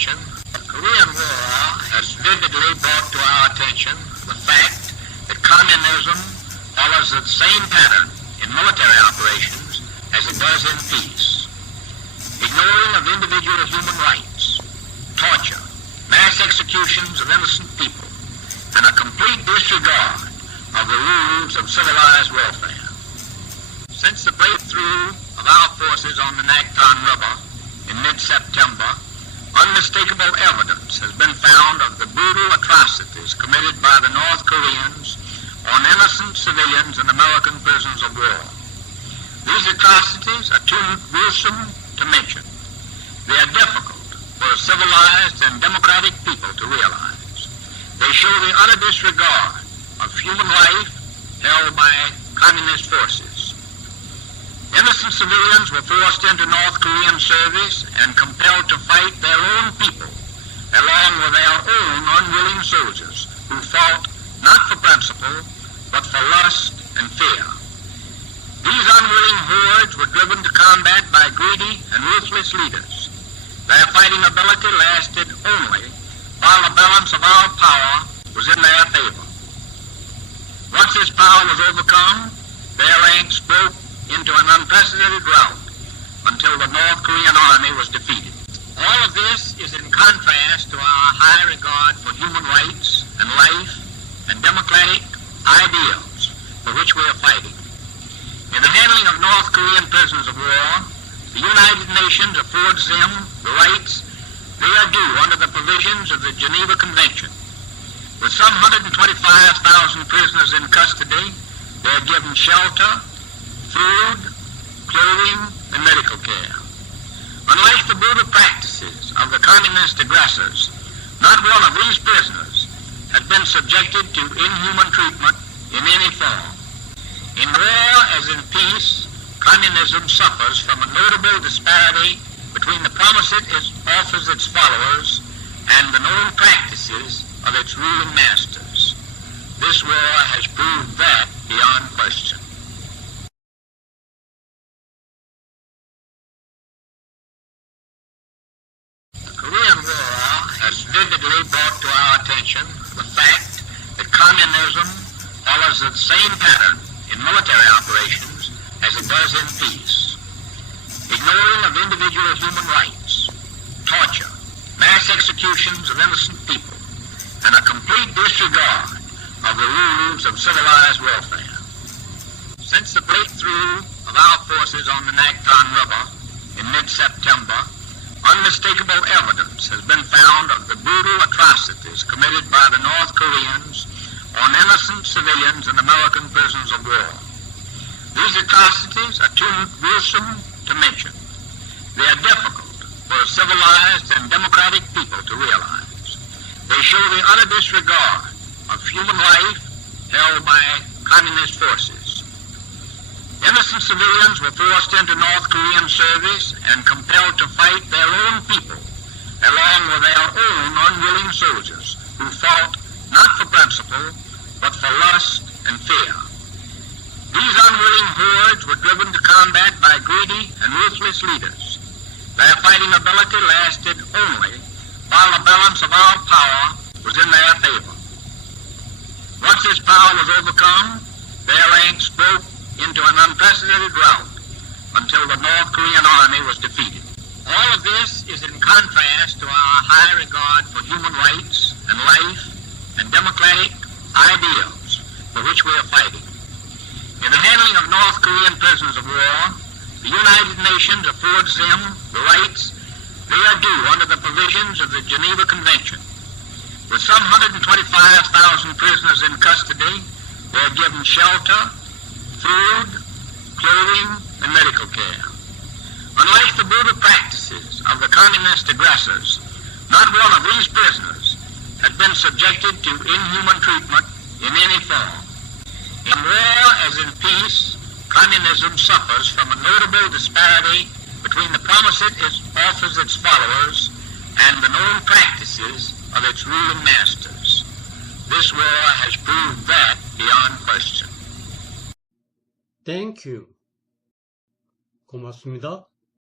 attention. The Korean War has vividly brought to our attention the fact that communism follows the same pattern in military operations as it does in peace. Ignoring of individual human rights, torture, mass executions of innocent people, and a complete disregard of the rules of civilized warfare. Since the breakthrough of our forces on the Nakhan River in mid-September, unmistakable evidence has been found of the brutal atrocities committed by the North Koreans on innocent civilians in American prisons of war. These atrocities are too gruesome to mention. They are difficult for a civilized and democratic people to realize. They show the utter disregard of human life held by communist forces. Innocent civilians were forced into North Korean service and compelled to fight their own people, along with their own unwilling soldiers, who fought not for principle, but for lust and fear. These unwilling hordes were driven to combat by greedy and ruthless leaders. Their fighting ability lasted only while the balance of our power was in their favor. Once this power was overcome, their ranks broke into an unprecedented rout until the North Korean army was defeated. All of this is in contrast to our high regard for human rights and life and democratic ideals for which we are fighting. In the handling of North Korean prisoners of war, the United Nations affords them the rights they are due under the provisions of the Geneva Convention. With some 125,000 prisoners in custody, they are given shelter, food, clothing, and medical care. Unlike the brutal practices of the communist aggressors, not one of these prisoners has been subjected to inhuman treatment in any form. In war as in peace, communism suffers from a notable disparity between the promise it offers its followers and the known practices of its ruling masters. This war has proved that beyond question. The Korean War has vividly brought to our attention the fact that communism follows the same pattern in military operations as it does in peace. Ignoring of individual human rights, torture, mass executions of innocent people, and a complete disregard of the rules of civilized warfare. Since the breakthrough of our forces on the Nakhan River in mid-September, unmistakable evidence has been found of the brutal atrocities committed by the North Koreans on innocent civilians in American prisons of war. These atrocities are too gruesome to mention. They are difficult for a civilized and democratic people to realize. They show the utter disregard of human life held by communist forces. Innocent civilians were forced into North Korean service and compelled to fight their own people, along with their own unwilling soldiers, who fought not for principle, but for lust and fear. These unwilling hordes were driven to combat by greedy and ruthless leaders. Their fighting ability lasted only while the balance of our power was in their favor. Once this power was overcome, their ranks broke into an unprecedented rout until the North Korean army was defeated. All of this is in contrast to our high regard for human rights and life and democratic ideals for which we are fighting. In the handling of North Korean prisoners of war, the United Nations affords them the rights they are due under the provisions of the Geneva Convention. With some 125,000 prisoners in custody, they are given shelter, food, clothing, and medical care. Unlike the brutal practices of the communist aggressors, not one of these prisoners has been subjected to inhuman treatment in any form. In war as in peace, communism suffers from a notable disparity between the promise it offers its followers and the known practices of its ruling masters. This war has proved that beyond question. Thank you. 고맙습니다.